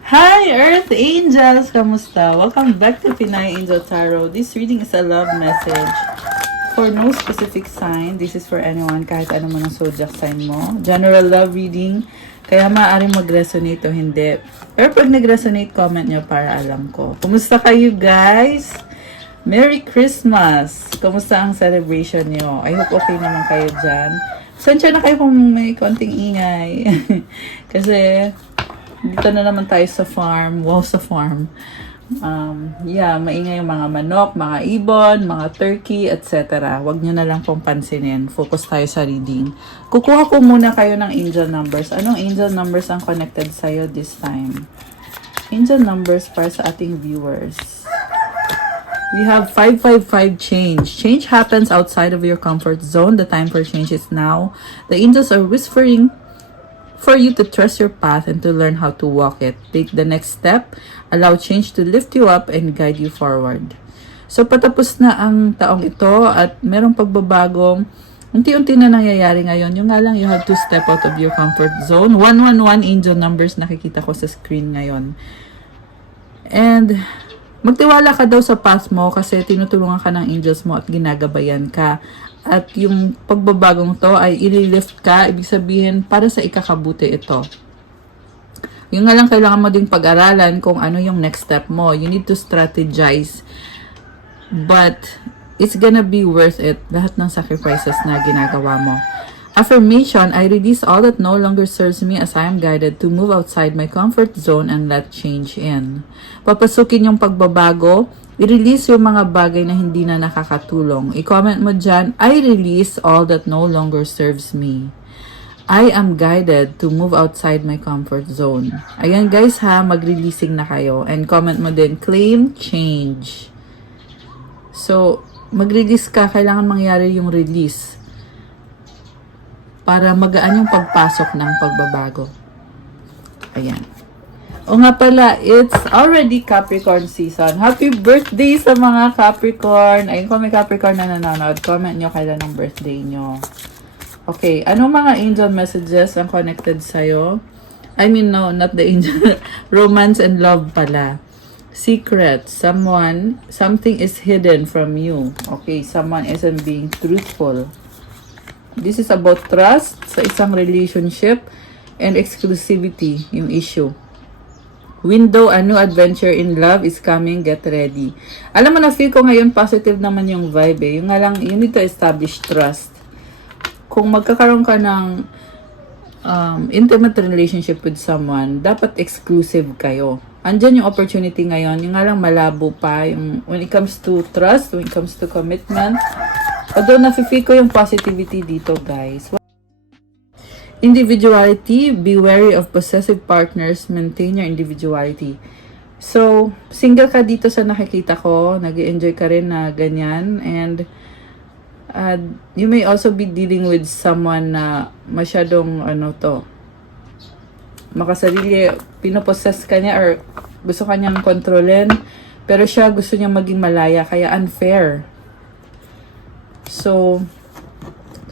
Hi, Earth Angels! Kamusta? Welcome back to Pinay Angel Tarot. This reading is a love message for no specific sign. This is for anyone, kahit ano man ang zodiac sign mo. General love reading, kaya maaaring mag-resonate o hindi. Pero pag nag-resonate, comment nyo para alam ko. Kumusta kayo, guys? Merry Christmas! Kumusta ang celebration nyo? I hope okay naman kayo dyan. Sensya na kayo kung may konting ingay. Kasi dito na naman tayo sa farm. Wow, sa farm. Maingay yung mga manok, mga ibon, mga turkey, etc. Huwag nyo na lang pong pansinin. Focus tayo sa reading. Kukuha ko muna kayo ng angel numbers. Anong angel numbers ang connected sa'yo this time? Angel numbers para sa ating viewers. We have 555 change. Change happens outside of your comfort zone. The time for change is now. The angels are whispering for you to trust your path and to learn how to walk it. Take the next step. Allow change to lift you up and guide you forward. So, patapos na ang taong ito at merong pagbabagong unti-unti na nangyayari ngayon. Yung nga lang, you have to step out of your comfort zone. 111 angel numbers nakikita ko sa screen ngayon. And magtiwala ka daw sa path mo kasi tinutulungan ka ng angels mo at ginagabayan ka. At yung pagbabagong to ay ililift ka, ibig sabihin para sa ikakabuti ito. Yung nga lang kailangan mo ding pag-aralan kung ano yung next step mo. You need to strategize. But it's gonna be worth it. Lahat ng sacrifices na ginagawa mo. Affirmation, I release all that no longer serves me as I am guided to move outside my comfort zone and let change in. Papasukin yung pagbabago. I-release yung mga bagay na hindi na nakakatulong. I-comment mo dyan, I release all that no longer serves me. I am guided to move outside my comfort zone. Ayan guys ha, mag-releasing na kayo. And comment mo din, claim change. So, mag-release ka, kailangan mangyari yung release para magaan yung pagpasok ng pagbabago. Ayan. O nga pala, it's already Capricorn season. Happy birthday sa mga Capricorn. Ayun, kung may Capricorn na nanonood, comment nyo kailan ang birthday nyo. Okay, anong mga angel messages ang connected sa'yo? I mean, no, not the angel. Romance and love pala. Secret, something is hidden from you. Okay, someone isn't being truthful. This is about trust sa isang relationship and exclusivity, yung issue. Window, a new adventure in love is coming, get ready. Alam mo na, feel ko ngayon positive naman yung vibe eh. Yung nga lang, you need to establish trust. Kung magkakaroon ka ng intimate relationship with someone, dapat exclusive kayo. Andyan yung opportunity ngayon. Yung nga lang malabo pa. Yung, when it comes to trust, when it comes to commitment. Although nafe-feel ko yung positivity dito, guys. Individuality, be wary of possessive partners, maintain your individuality. So, single ka dito sa nakikita ko, nag-enjoy ka rin na ganyan, and you may also be dealing with someone na masyadong makasarili, pinopossess ka niya or gusto ka niyang kontrolin, pero siya gusto niya maging malaya, kaya unfair. So,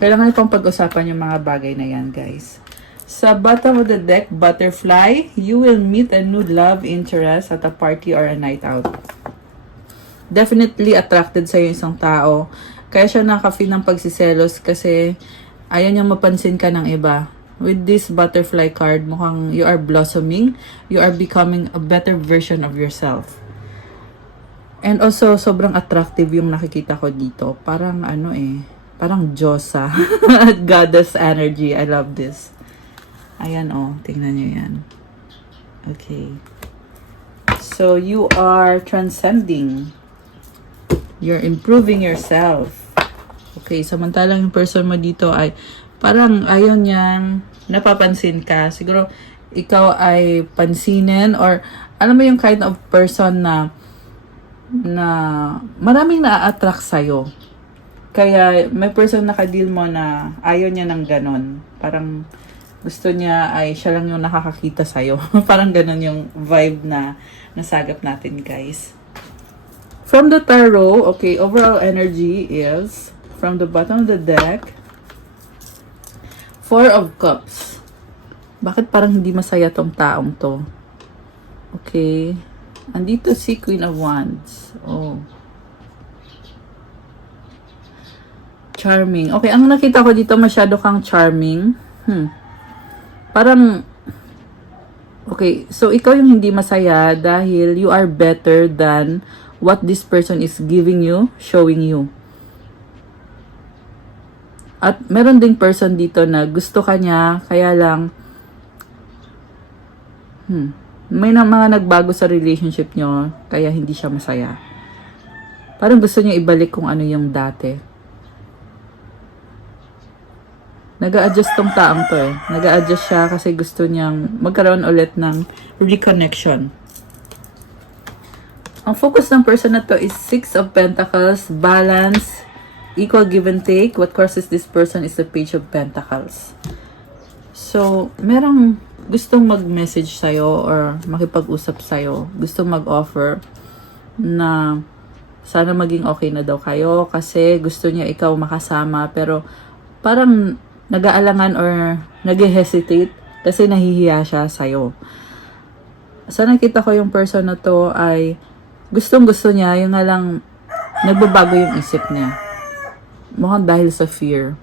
kailangan pang pag-usapan yung mga bagay na yan, guys. Sa bottom of the deck, butterfly, you will meet a new love interest at a party or a night out. Definitely attracted sa'yo isang tao. Kaya siya nakaka-feel ng pagsiselos kasi ayaw niyang mapansin ka ng iba. With this butterfly card, mukhang you are blossoming. You are becoming a better version of yourself. And also, sobrang attractive yung nakikita ko dito. Parang parang Diyosa. Goddess energy. I love this. Ayan tingnan nyo yan. Okay. So, you are transcending. You're improving yourself. Okay, samantalang yung person mo dito ay parang ayaw niyang napapansin ka. Siguro, ikaw ay pansinin or alam mo yung kind of person na maraming na-attract sa'yo. Kaya may person na ka-deal mo na ayaw niya ng ganon. Parang gusto niya ay siya lang yung nakakakita sa'yo. Parang ganon yung vibe na nasagap natin, guys. From the tarot, okay, overall energy is from the bottom of the deck, 4 of Cups. Bakit parang hindi masaya tong taong to? Okay. Andito si Queen of Wands. Oh. Charming. Okay, ang nakita ko dito, masyado kang charming. Parang, okay, so ikaw yung hindi masaya dahil you are better than what this person is giving you, showing you. At meron ding person dito na gusto ka niya, kaya lang, may mga nagbago sa relationship nyo, kaya hindi siya masaya. Parang gusto niya ibalik kung ano yung dati. Nag-a-adjust tong taong to eh. Nag-a-adjust siya kasi gusto niyang magkaroon ulit ng reconnection. Ang focus ng person na to is Six of Pentacles, balance, equal give and take. What crosses this person is the Page of Pentacles. So, merong gustong mag-message sa'yo or makipag-usap sa'yo. Gustong mag-offer na sana maging okay na daw kayo kasi gusto niya ikaw makasama pero parang nag-aalangan or nag-hesitate kasi nahihiya siya sa'yo. Sa nakita ko yung person na to ay gustong-gusto niya, yung nga lang nagbabago yung isip niya. Mukhang dahil sa fear.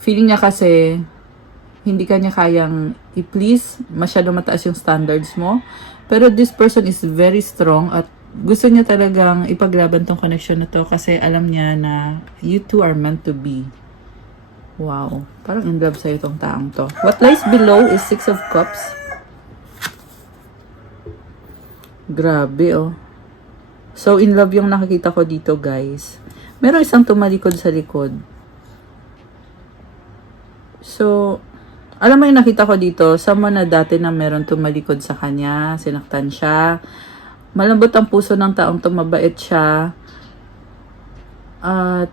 Feeling niya kasi hindi ka niya kayang i-please, masyado mataas yung standards mo. Pero this person is very strong at gusto niya talagang ipaglaban tong connection na to kasi alam niya na you two are meant to be. Wow, parang in love sa'yo tong taong to. What lies below is Six of Cups. Grabe, oh. So, in love yung nakikita ko dito, guys. Meron isang tumalikod sa likod. So, alam mo yung nakita ko dito, someone na dati na meron tumalikod sa kanya, sinaktan siya. Malambot ang puso ng taong to, mabait siya. At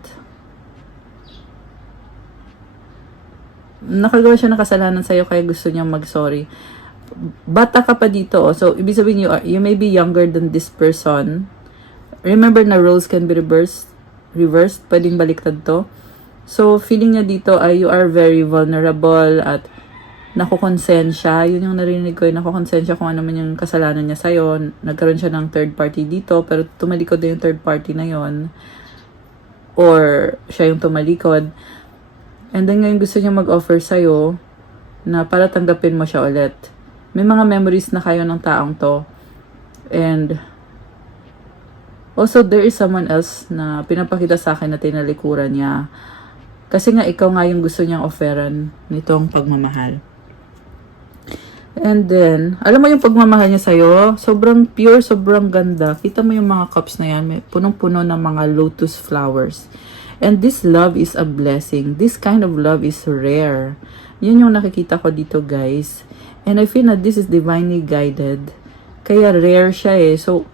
nakagawa siya ng kasalanan sa'yo kaya gusto niya mag-sorry. Bata ka pa dito, oh. So, ibig sabihin you may be younger than this person. Remember na roles can be reversed. Pwedeng baliktad to. So, feeling niya dito ay you are very vulnerable at nakukonsensya. Yun yung narinig ko, nakukonsensya kung ano man yung kasalanan niya sa'yo. Nagkaroon siya ng third party dito, pero tumalikod na yung third party na yon. Or, siya yung tumalikod. And then ngayon gusto niya mag-offer sa'yo na para tanggapin mo siya ulit. May mga memories na kayo ng taong to. And also there is someone else na pinapakita sa akin na tinalikuran niya. Kasi nga ikaw nga yung gusto niyang offeran nitong pagmamahal. And then, alam mo yung pagmamahal niya sa'yo, sobrang pure, sobrang ganda. Kita mo yung mga cups na yan, may punong-puno ng mga lotus flowers. And this love is a blessing. This kind of love is rare. Yun yung nakikita ko dito, guys. And I feel that this is divinely guided. Kaya rare siya eh. So,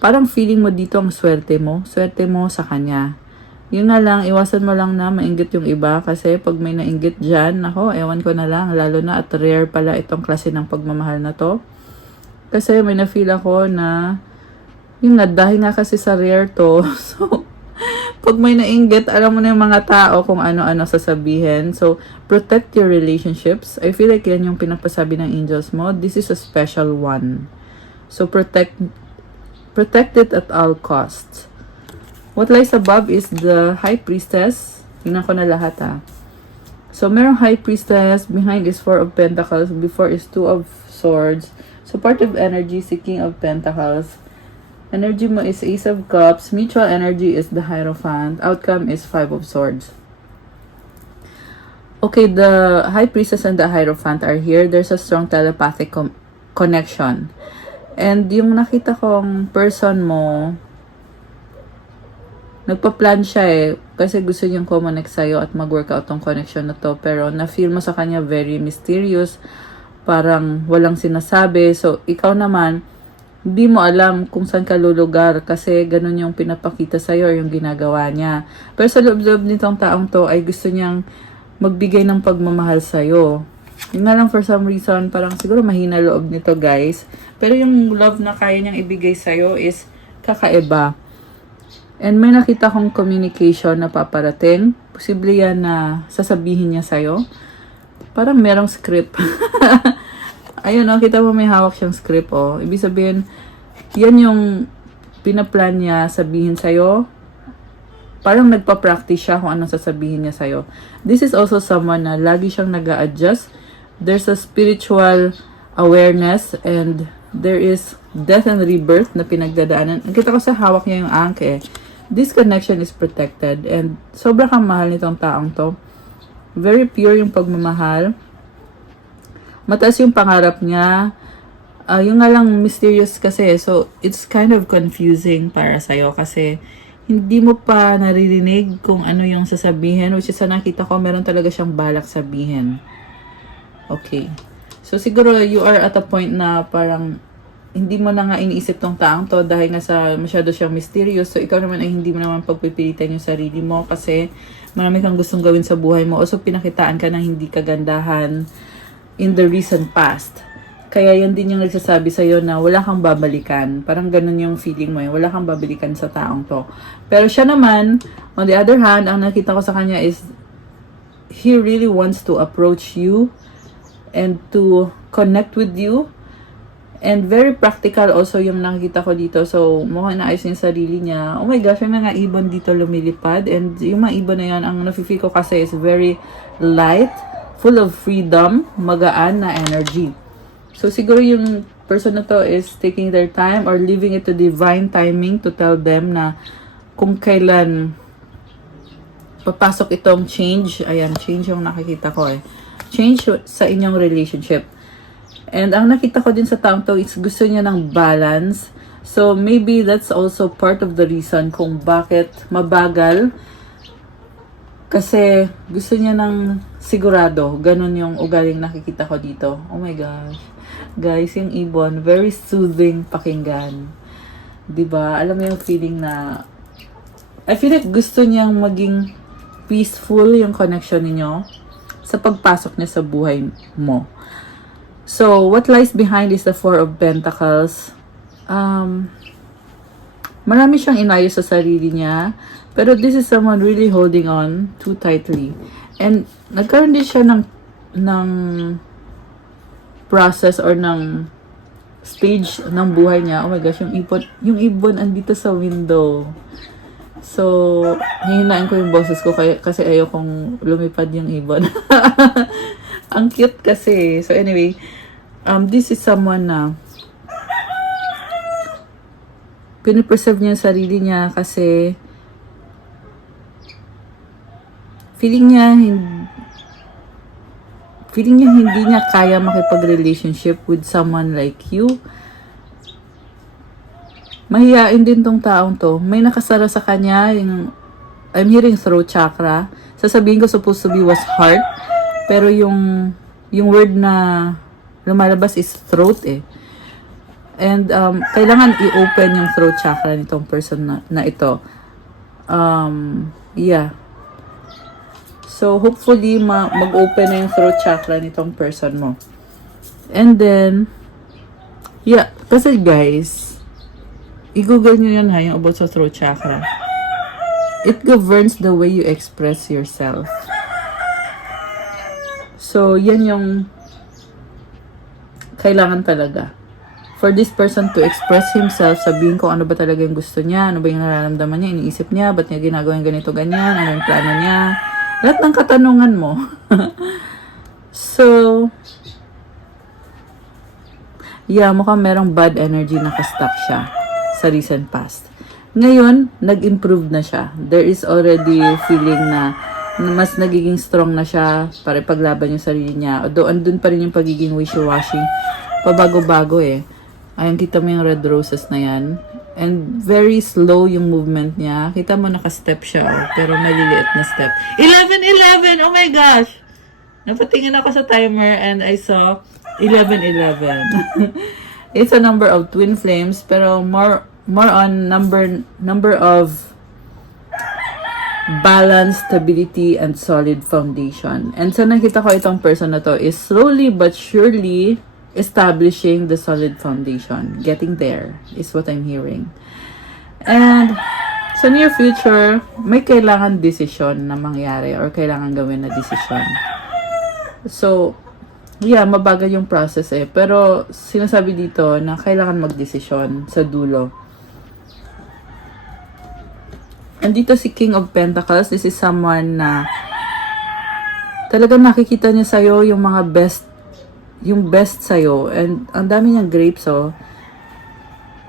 parang feeling mo dito ang swerte mo. Swerte mo sa kanya. Yun nga lang, iwasan mo lang na mainggit yung iba. Kasi pag may nainggit dyan, ako, ewan ko na lang. Lalo na at rare pala itong klase ng pagmamahal na to. Kasi may na-feel ako na, yun nga, dahil nga kasi sa rare to. So, pag may nainggit, alam mo na yung mga tao kung ano-ano sasabihin. So, protect your relationships. I feel like yan yung pinapasabi ng angels mo. This is a special one. So, protect it at all costs. What lies above is the High Priestess. Tingnan ko na lahat ha. So, merong High Priestess. Behind is Four of Pentacles. Before is Two of Swords. Supportive energy, King of Pentacles. Energy mo is Ace of Cups. Mutual energy is the Hierophant. Outcome is Five of Swords. Okay, the High Priestess and the Hierophant are here. There's a strong telepathic connection. And yung nakita kong person mo, nagpa-plan siya eh. Kasi gusto niyang kumonect sa'yo at mag-workout tong connection na to. Pero na-feel mo sa kanya very mysterious. Parang walang sinasabi. So, ikaw naman, hindi mo alam kung saan ka lulugar kasi ganun yung pinapakita sa'yo or yung ginagawa niya. Pero sa loob-loob nitong taong to ay gusto niyang magbigay ng pagmamahal sa'yo. Yung nga lang for some reason, parang siguro mahina loob nito guys. Pero yung love na kaya niyang ibigay sa'yo is kakaiba. And may nakita kong communication na paparating. Posible yan na sasabihin niya sa'yo. Parang merong script. ayun oh, kita mo may hawak siyang script oh. Ibig sabihin, yan yung pinaplan niya sabihin sa'yo. Parang nagpa-practice siya kung anong sasabihin niya sa'yo. This is also someone na lagi siyang nag-a-adjust. There's a spiritual awareness and there is death and rebirth na pinagdadaanan. Nakita ko sa hawak niya yung angke. This connection is protected and sobra kang mahal nitong taong to. Very pure yung pagmamahal. Mataas yung pangarap niya. Yung nga lang mysterious kasi. So, it's kind of confusing para sa'yo kasi hindi mo pa naririnig kung ano yung sasabihin. Which is sa nakita ko, meron talaga siyang balak sabihin. Okay. So, siguro you are at a point na parang hindi mo na nga iniisip tong taong to dahil nga sa masyado siyang mysterious. So, ikaw naman ay hindi mo naman pagpipilitan yung sarili mo kasi marami kang gustong gawin sa buhay mo. Also, pinakitaan ka ng hindi kagandahan in the recent past. Kaya yan din yung nagsasabi sa'yo na wala kang babalikan. Parang ganun yung feeling mo eh. Wala kang babalikan sa taong to. Pero siya naman, on the other hand, ang nakita ko sa kanya is he really wants to approach you and to connect with you. And very practical also yung nakikita ko dito. So, mukhang naayos yung sarili niya. Oh my gosh, may mga ibon dito lumilipad. And yung mga ibon na yan, ang nafe-feel ko kasi is very light, full of freedom, magaan na energy. So, siguro yung person na to is taking their time or leaving it to divine timing to tell them na kung kailan papasok itong change. Ayan, change yung nakikita ko eh. Change sa inyong relationship. And ang nakita ko din sa taong to is gusto niya ng balance. So, maybe that's also part of the reason kung bakit mabagal. Kasi gusto niya ng sigurado. Ganun yung ugaling nakikita ko dito. Oh my gosh. Guys, yung ibon, very soothing pakinggan. Diba? Alam mo yung feeling na I feel like gusto niyang maging peaceful yung connection ninyo sa pagpasok niya sa buhay mo. So, what lies behind is the Four of Pentacles. Marami siyang inayos sa sarili niya. Pero this is someone really holding on too tightly. And nagkaroon din siya ng process or ng stage ng buhay niya. Oh my gosh, yung ibon andito sa window. So, hihinain ko yung boses ko kasi ayokong lumipad yung ibon. Ang cute kasi. So anyway, this is someone na pinipreserve niya yung sarili niya kasi feeling niya hindi niya kaya makipag-relationship with someone like you. Mahihain din tong taong to. May nakasara sa kanya yung I'm hearing throat chakra. Sasabihin ko supposed to be was heart. Pero yung word na lumalabas is throat eh. And kailangan i-open yung throat chakra nitong person na ito. Yeah. So hopefully mag-open na yung throat chakra nitong person mo. And then yeah, kasi guys, i-google nyo yan ha, yung about sa throat chakra. It governs the way you express yourself. So, yan yung kailangan talaga. For this person to express himself, sabihin ko ano ba talaga yung gusto niya, ano ba yung nararamdaman niya, iniisip niya, ba't niya ginagawa yung ganito, ganyan, ano yung plano niya. Lahat ng katanungan mo. So, yeah, mukhang merong bad energy na ka-stuck siya sa recent past. Ngayon, nag-improve na siya. There is already feeling na mas nagiging strong na siya para ipaglaban yung sarili niya. Although, andun pa rin yung pagiging wishy-washy. Pabago-bago eh. Ayun, kita mo yung red roses na yan. And very slow yung movement niya. Kita mo naka-step siya. Oh, pero maliliit na step. 11-11! Oh my gosh! Napatingin ako sa timer and I saw 11-11. It's a number of twin flames. Pero more on number of balance, stability, and solid foundation. And so nakita ko itong person na to is slowly but surely establishing the solid foundation. Getting there is what I'm hearing. And sa near future, may kailangan decision na mangyari or kailangan gawin na decision. So, Yeah, mabagal yung process eh. Pero sinasabi dito na kailangan magdesisyon sa dulo. Andito si King of Pentacles. This is someone na talagang nakikita niya sa'yo yung mga best, yung best sa'yo. And ang dami niyang grapes, oh.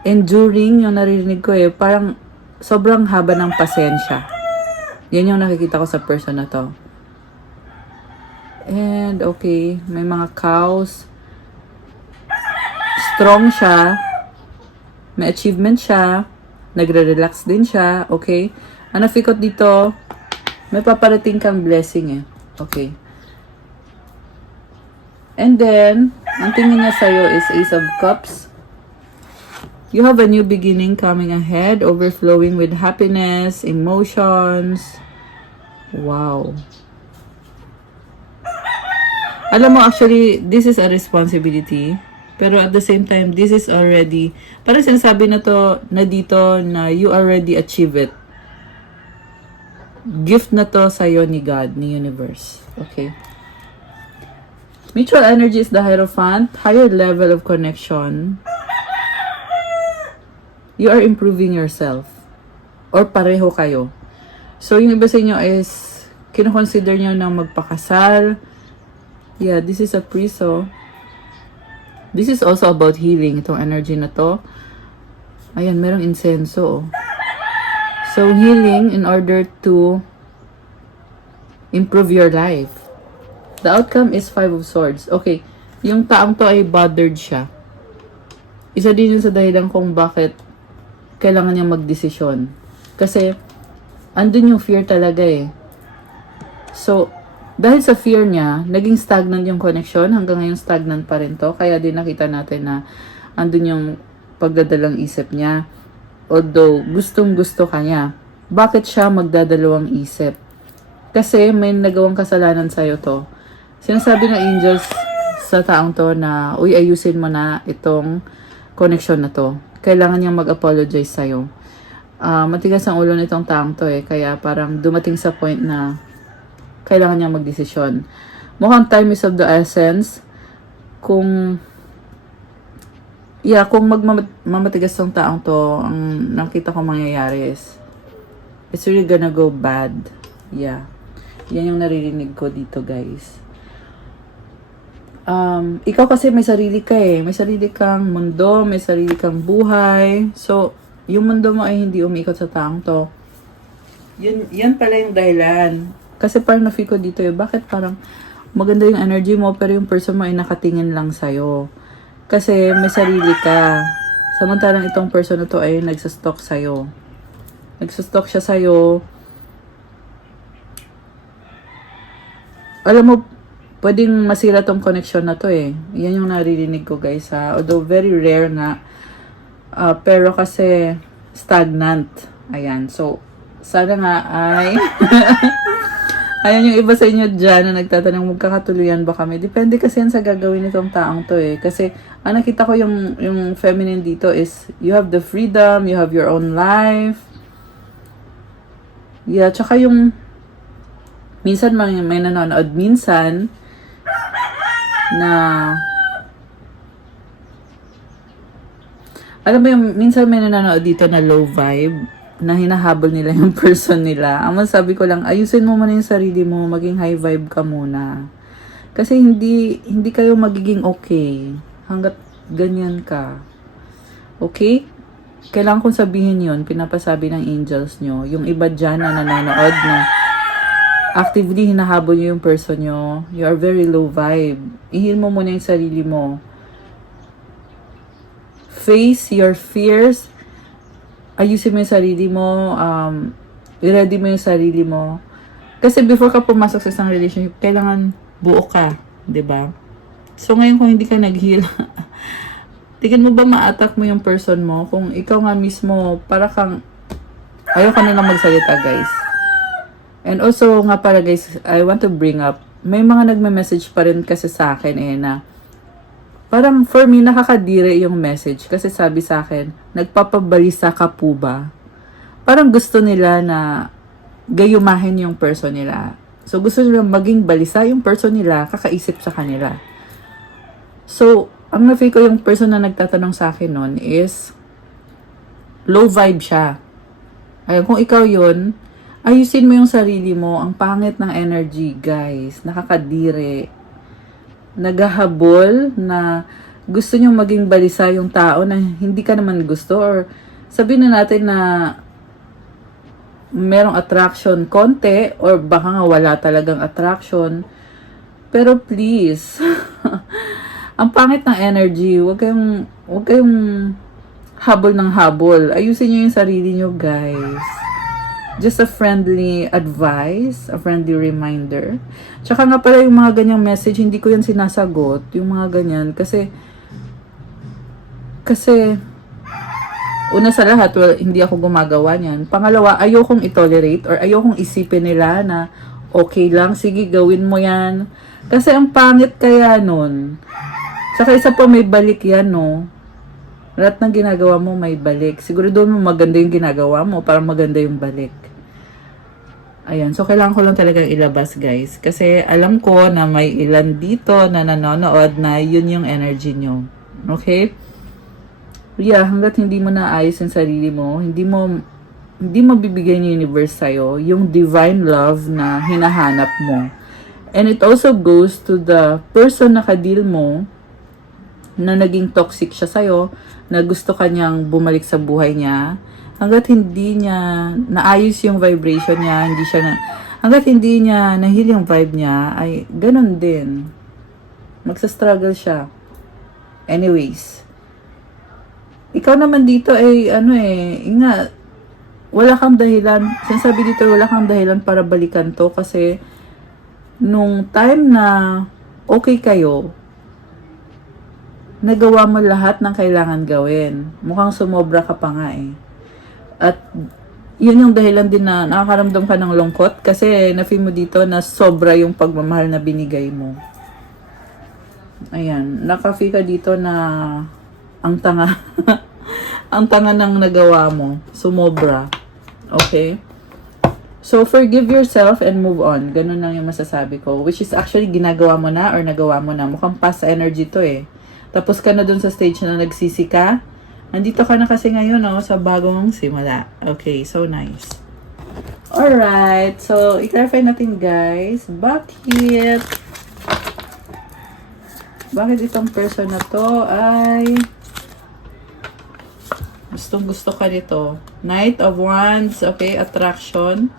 Enduring, yung naririnig ko eh. Parang sobrang haba ng pasensya. Yan yung nakikita ko sa person na to. And okay, may mga cows. Strong siya. May achievement siya. Nagre-relax din siya. Okay. Ang nafikot dito, may paparating kang blessing eh. Okay. And then, ang tingin niya sa'yo is Ace of Cups. You have a new beginning coming ahead, overflowing with happiness, emotions. Wow. Alam mo, actually, this is a responsibility. Pero at the same time, this is already, parang sinasabi na to, na dito, na you already achieve it. Gift na to sa'yo ni God, ni universe. Okay? Mutual energy is the Hierophant. Higher level of connection. You are improving yourself. Or pareho kayo. So, yung iba sa inyo is, kinoconsider nyo na magpakasal. Yeah, this is a priest, oh. This is also about healing, itong energy na to. Ayan, merong insenso, oh. So, healing in order to improve your life. The outcome is 5 of Swords. Okay, yung taong to ay bothered siya. Isa din yun sa dahilan kung bakit kailangan niya magdesisyon. Kasi, andun yung fear talaga eh. So, dahil sa fear niya, naging stagnant yung connection. Hanggang ngayon stagnant pa rin to. Kaya din nakita natin na andun yung pagdadalang isip niya. Although, gustong-gusto ka niya. Bakit siya magdadalawang isip? Kasi may nagawang kasalanan sa'yo to. Sinasabi ng angels sa taong to na, uy, ayusin mo na itong connection na to. Kailangan niyang mag-apologize sa'yo. Matigas ang ulo nitong taong to eh. Kaya parang dumating sa point na kailangan niyang magdesisyon. Mukhang time is of the essence. Kung mamatigas tong taong to, ang nakita ko mangyayari is, it's really gonna go bad. Yeah. Yan yung naririnig ko dito, guys. Ikaw kasi may sarili ka eh. May sarili kang mundo, may sarili kang buhay. So, yung mundo mo ay hindi umiikot sa taong to. Yan pala yung dahilan. Kasi parang na-feel ko dito eh, bakit parang maganda yung energy mo, pero yung person mo ay nakatingin lang sa'yo. Kasi may sarili ka. Samantalang itong person na to ay nagsastalk sa'yo. Nagsastalk siya sa'yo. Alam mo, pwedeng masira tong connection na to eh. Yan yung naririnig ko guys ha. Although very rare nga. Pero kasi stagnant. Ayan. So, sana nga ay... Ayan yung iba sa inyo dyan na nagtatanong magkakatuluyan ba kami. Depende kasi yan sa gagawin nitong taong to eh. Kasi ang nakita ko yung feminine dito is you have the freedom, you have your own life. Yeah, tsaka yung minsan may nanonood minsan na alam mo yung minsan may nanonood dito na low vibe na hinahabol nila yung person nila. Ang masabi ko lang, ayusin mo muna yung sarili mo, maging high vibe ka muna. Kasi hindi kayo magiging okay hanggat ganyan ka. Okay? Kailangan kong sabihin yun, pinapasabi ng angels nyo. Yung iba dyan na nanonood na actively hinahabol nyo yung person nyo, you are very low vibe. Ihil mo muna yung sarili mo. Face your fears. Ayusin mo yung sarili mo, i-ready mo yung sarili mo. Kasi before ka pumasok sa isang relationship, kailangan buo ka, 'di ba? So ngayon kung hindi ka nag-heal, tingin mo ba ma-attack mo yung person mo kung ikaw nga mismo para kang ayaw ka na lang magsalita, guys. And also nga para guys, I want to bring up, may mga nagme-message pa rin kasi sa akin eh na parang for me, nakakadire yung message. Kasi sabi sa akin, nagpapabalisa ka po ba? Parang gusto nila na gayumahin yung person nila. So, gusto nila maging balisa yung person nila, kakaisip sa kanila. So, ang na-feel ko yung person na nagtatanong sa akin nun is low vibe siya. Ayun, kung ikaw yun, ayusin mo yung sarili mo. Ang pangit ng energy, guys. Nakakadire. Naghahabol na gusto nyo maging balisa yung tao na hindi ka naman gusto, or sabihin na natin na merong attraction konti, or baka nga wala talagang attraction. Pero please, ang pangit ng energy, wag kayong habol ng habol. Ayusin nyo yung sarili nyo, guys. Just a friendly advice, a friendly reminder. Tsaka nga pala yung mga ganyang message, hindi ko yan sinasagot, yung mga ganyan, kasi una sa lahat, well, hindi ako gumagawa niyan. Pangalawa, ayokong itolerate or ayokong isipin nila na okay lang, sige gawin mo yan. Kasi ang pangit kaya nun. Saka isa pa, may balik yan, no? Lahat ng ginagawa mo may balik. Siguro doon mo maganda yung ginagawa mo para maganda yung balik. Ayan, so kailangan ko lang talagang ilabas, guys. Kasi alam ko na may ilan dito na nanonood na yun yung energy nyo. Okay? Yeah, hanggat hindi mo naayos yung sarili mo, hindi mo bibigay ng universe sa'yo yung divine love na hinahanap mo. And it also goes to the person na kadil mo na naging toxic siya sa'yo, na gusto kanyang bumalik sa buhay niya. Hanggat hindi niya naayos yung vibration niya, hanggat hindi niya nahil yung vibe niya, ay ganun din. Magsa-struggle siya. Anyways, ikaw naman dito ay wala kang dahilan. Sinasabi dito, wala kang dahilan para balikan to, kasi nung time na okay kayo, nagawa mo lahat ng kailangan gawin. Mukhang sumobra ka pa nga eh. At yun yung dahilan din na nakakaramdam ka ng lungkot, kasi na-feel mo dito na sobra yung pagmamahal na binigay mo. Ayan, naka-feel ka dito na ang tanga. Ang tanga ng nagawa mo. Sumobra. Okay? So, forgive yourself and move on. Ganun lang yung masasabi ko. Which is actually ginagawa mo na or nagawa mo na. Mukhang past energy to eh. Tapos ka na dun sa stage na nagsisi ka. Nandito ka na kasi ngayon, no, sa bagong simula. Okay, so nice. Alright. So, i-clarify natin, guys. Bakit itong person na to ay gusto ka nito? Knight of Wands, okay, attraction.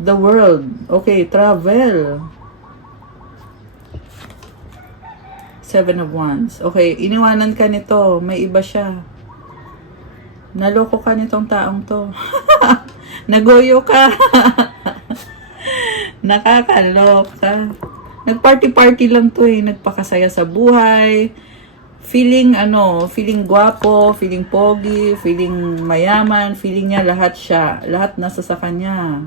The World, okay, travel. Seven of Wands, okay, iniwanan ka nito, may iba siya. Naloko ka nitong taong to. Nagoyo ka. Nakakaloka. Nagparty-party lang to eh, nagpakasaya sa buhay. Feeling gwapo, feeling pogi, feeling mayaman, feeling niya lahat nasa sa kanya.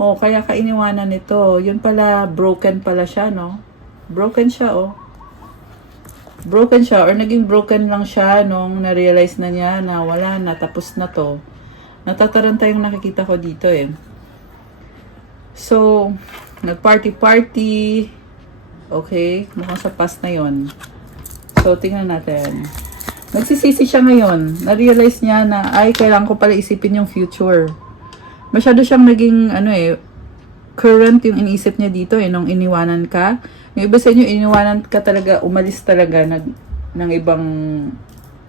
Oh, kaya kainiwanan nito. Yun pala, broken pala siya, no? Broken siya, oh. Broken siya, or naging broken lang siya nung na-realize na niya na wala na, tapos na to. Natataranta yung nakikita ko dito, eh. So, nag-party-party. Okay, mukhang sa past na yon. So, tingnan natin. Nagsisisi siya ngayon. Na-realize niya na, ay, kailangan ko pala isipin yung future. Masyado siyang naging, current yung iniisip niya dito nung iniwanan ka. Yung iba sa inyo, iniwanan ka talaga, umalis talaga ng ibang,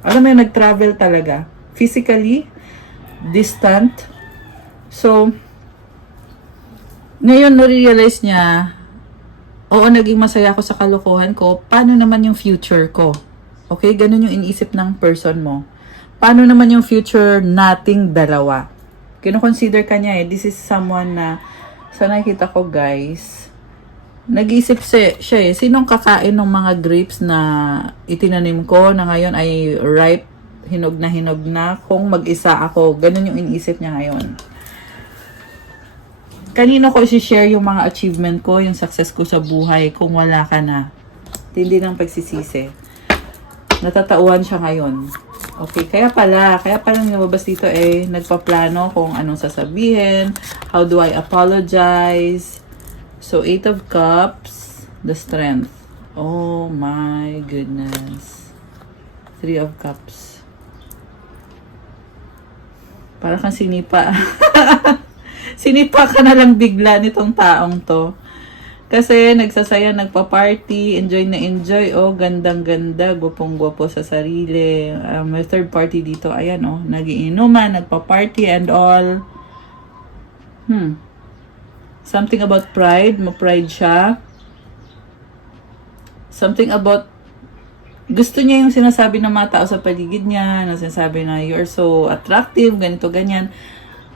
nag-travel talaga. Physically, distant. So, ngayon na-realize niya, oo, naging masaya ako sa kalokohan ko. Paano naman yung future ko? Okay, ganun yung iniisip ng person mo. Paano naman yung future nating dalawa? Kino-consider ka niya eh. This is someone na, sa nakikita ko guys, nag-iisip siya eh. Sinong kakain ng mga grapes na itinanim ko na ngayon ay ripe, hinog na kung mag-isa ako? Ganun yung iniisip niya ngayon. Kanino ko i-share yung mga achievement ko, yung success ko sa buhay kung wala ka na? Hindi ng pagsisisi. Natatauhan siya ngayon. Okay, kaya pala nababas dito nagpaplano kung anong sasabihin, how do I apologize. So, 8 of Cups, the Strength. Oh my goodness. Three of Cups. Para kang sinipa. Sinipa ka na lang bigla nitong taong to. Kasi nagsasaya, nagpa-party, enjoy na enjoy. Oh, gandang-ganda, gwapong-gwapo sa sarili. May third party dito. Ayan, oh, nagiinuman, nagpa-party and all. Something about pride. Ma-pride siya. Something about gusto niya yung sinasabi ng mga tao sa paligid niya, na sinasabi na you're so attractive, ganito, ganyan.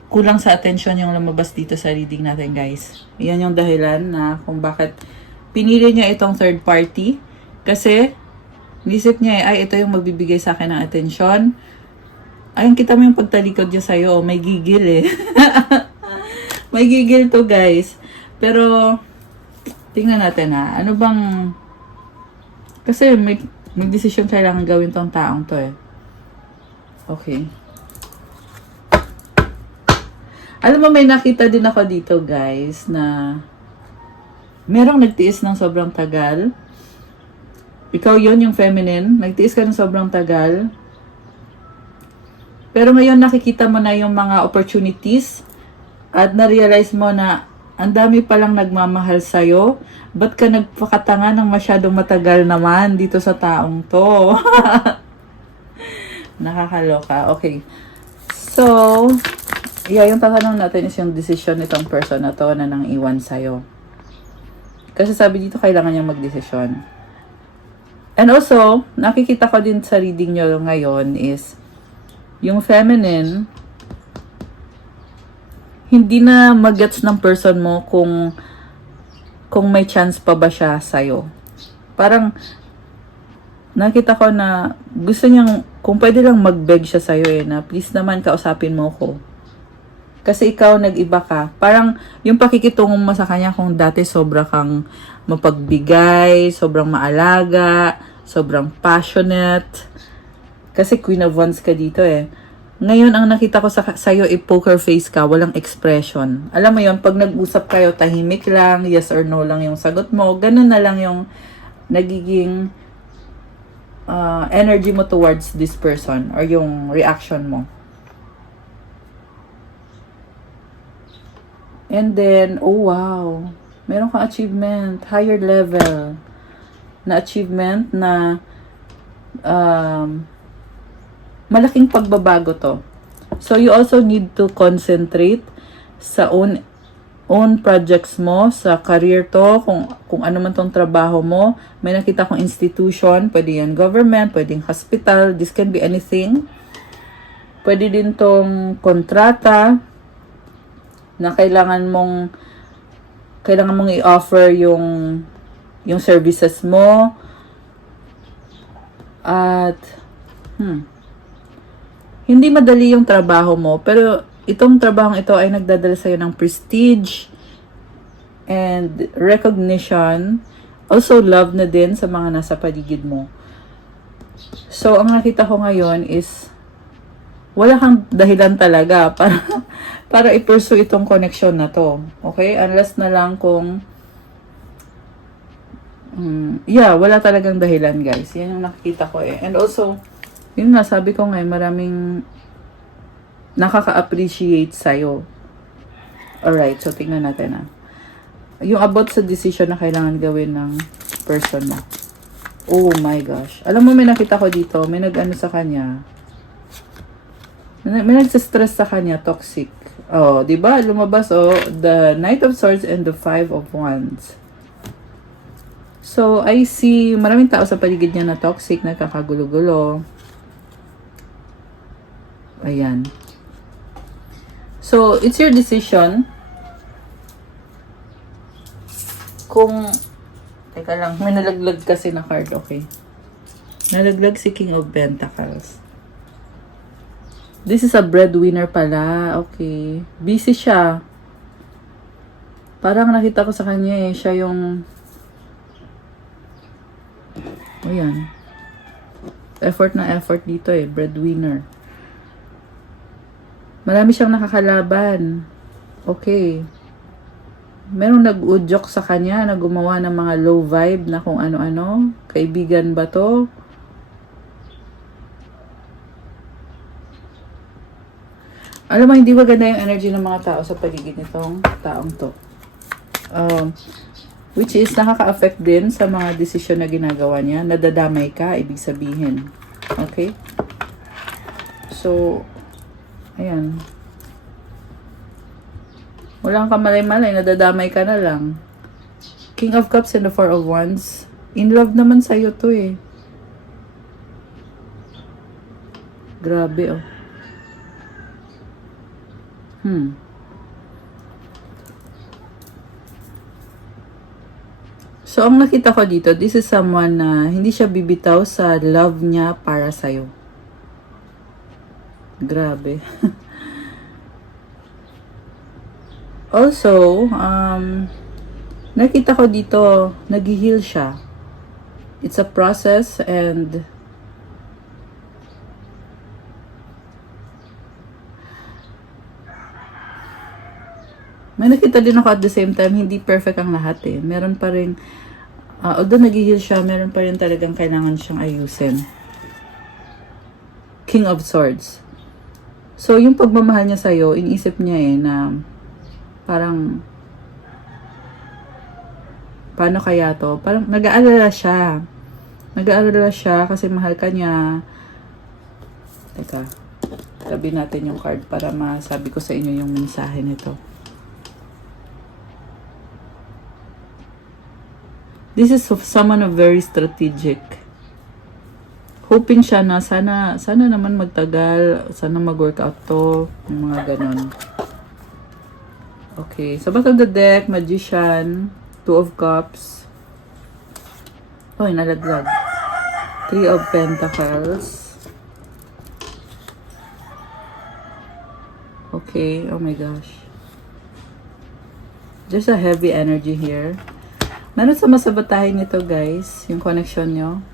Kulang sa attention yung lumabas dito sa reading natin, guys. Yan yung dahilan na kung bakit pinili niya itong third party. Kasi, nisip niya, ay, ito yung magbibigay sa akin ng attention. Ayun, kita mo yung pagtalikod niya sa'yo. May gigil eh. May gigil to, guys. Pero, tingnan natin ha. Ano bang... Kasi may desisyon kailangan gawin tong taong to eh. Okay. Alam mo, may nakita din ako dito, guys, na merong nagtiis ng sobrang tagal. Ikaw yon yung feminine. Nagtiis ka ng sobrang tagal. Pero ngayon nakikita mo na yung mga opportunities at na-realize mo na ang dami palang nagmamahal sa'yo. Ba't ka nagpakatanga ng masyadong matagal naman dito sa taong to? Nakakaloka. Okay. So, yeah, yung tatanong natin is yung decision nitong person na to na nang iwan sa'yo. Kasi sabi dito, kailangan niyang magdesisyon. And also, nakikita ko din sa reading nyo ngayon is, yung feminine, hindi na magets ng person mo kung may chance pa ba siya sa'yo. Parang, nakita ko na gusto niyang, kung pwede lang mag-beg siya sa'yo eh, na please naman kausapin mo ko. Kasi ikaw nag-iba ka. Parang yung pakikitungo mo sa kanya kung dati sobra kang mapagbigay, sobrang maalaga, sobrang passionate. Kasi Queen of Wands ka dito eh. Ngayon, ang nakita ko sa'yo, poker face ka, walang expression. Alam mo yon, pag nag-usap kayo, tahimik lang, yes or no lang yung sagot mo, ganun na lang yung nagiging energy mo towards this person or yung reaction mo. And then, oh wow, meron kang achievement, higher level na achievement na malaking pagbabago to. So, you also need to concentrate sa own projects mo, sa career to, kung ano man tong trabaho mo. May nakita kong institution, pwede yan government, pwedeng hospital, this can be anything. Pwede din tong kontrata, na kailangan mong i-offer yung services mo. At, hindi madali yung trabaho mo, pero itong trabaho ito ay nagdadala sa'yo ng prestige and recognition. Also, love na din sa mga nasa paligid mo. So, ang nakita ko ngayon is wala kang dahilan talaga para i-pursue itong connection na to. Okay? Unless na lang kung wala talagang dahilan, guys. Yan yung nakikita ko eh. And also, yun nga, sabi ko nga, maraming nakaka-appreciate sa'yo. Alright, so tingnan natin yung about sa decision na kailangan gawin ng person mo. Oh my gosh. Alam mo, may nakita ko dito, may nag-ano sa kanya. May nagsistress sa kanya, toxic. Oh, di ba? Lumabas, the Knight of Swords and the Five of Wands. So, I see, maraming tao sa paligid niya na toxic, nakakagulo-gulo. Ayan. So, it's your decision. Kung, teka lang, may nalaglag kasi na card, okay. Nalaglag si King of Pentacles. This is a breadwinner pala, okay. Busy siya. Parang nakita ko sa kanya eh, siya yung, ayan. Effort na effort dito eh, breadwinner. Marami siyang nakakalaban. Okay. Merong nag-udyok sa kanya na gumawa ng mga low vibe na kung ano-ano. Kaibigan ba to? Alam mo, hindi maganda yung energy ng mga tao sa paligid nitong taong to. Which is nakaka-affect din sa mga desisyon na ginagawa niya. Nadadamay ka, ibig sabihin. Okay? So, ayan. Walang kamalay-malay, nadadamay ka na lang. King of Cups and the Four of Wands. In love naman sa'yo to eh. Grabe oh. So, ang nakita ko dito, this is someone na hindi siya bibitaw sa love niya para sa'yo. Grabe. Also, nakita ko dito, nag-heal siya. It's a process and may nakita din ako at the same time, hindi perfect ang lahat eh. Meron pa rin, although nag-heal siya, meron pa rin talagang kailangan siyang ayusin. King of Swords. So, yung pagmamahal niya sa'yo, iniisip niya eh na parang, paano kaya to? Parang nag-aalala siya. Nag-aalala siya kasi mahal ka niya. Teka, tabi natin yung card para masabi ko sa inyo yung mensahe nito. This is someone of very strategic. Hoping siya na sana naman magtagal, sana mag-work out to, yung mga ganon. Okay, sa bottom of the deck, Magician, Two of Cups. Oh, nalaglag. Three of Pentacles. Okay, oh my gosh. There's a heavy energy here. Meron sa masabatahin nito guys, yung connection nyo.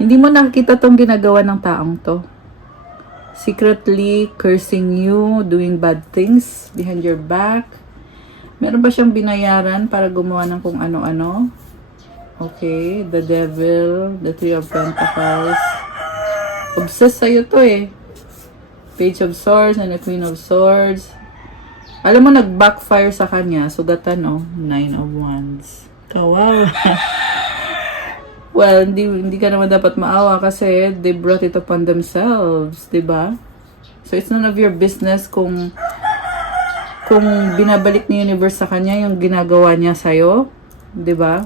Hindi mo nakikita tong ginagawa ng taong to. Secretly cursing you, doing bad things behind your back. Meron ba siyang binayaran para gumawa ng kung ano-ano? Okay, the Devil, the Three of Pentacles. Obsessed sa'yo to eh. Page of Swords and the Queen of Swords. Alam mo, nag-backfire sa kanya. Sugatan, no? Nine of Wands. Kawawa. Well, hindi ka naman dapat maawa kasi they brought it upon themselves, diba? So, it's none of your business kung binabalik ni universe sa kanya yung ginagawa niya sa'yo. Diba?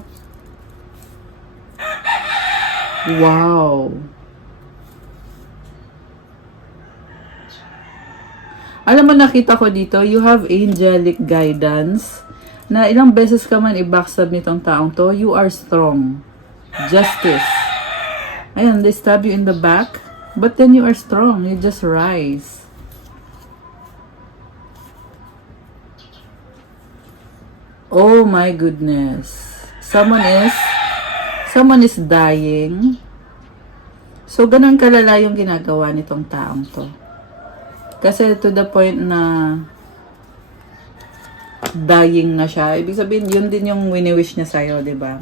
Wow. Alam mo, nakita ko dito, you have angelic guidance na ilang beses ka man i-backstab nitong taong to, you are strong. Justice. Ayan, they stab you in the back, but then you are strong. You just rise. Oh my goodness. Someone is dying. So, ganun kalala yung ginagawa nitong taong to. Kasi to the point na dying na siya. Ibig sabihin, yun din yung wini-wish niya sa'yo, diba?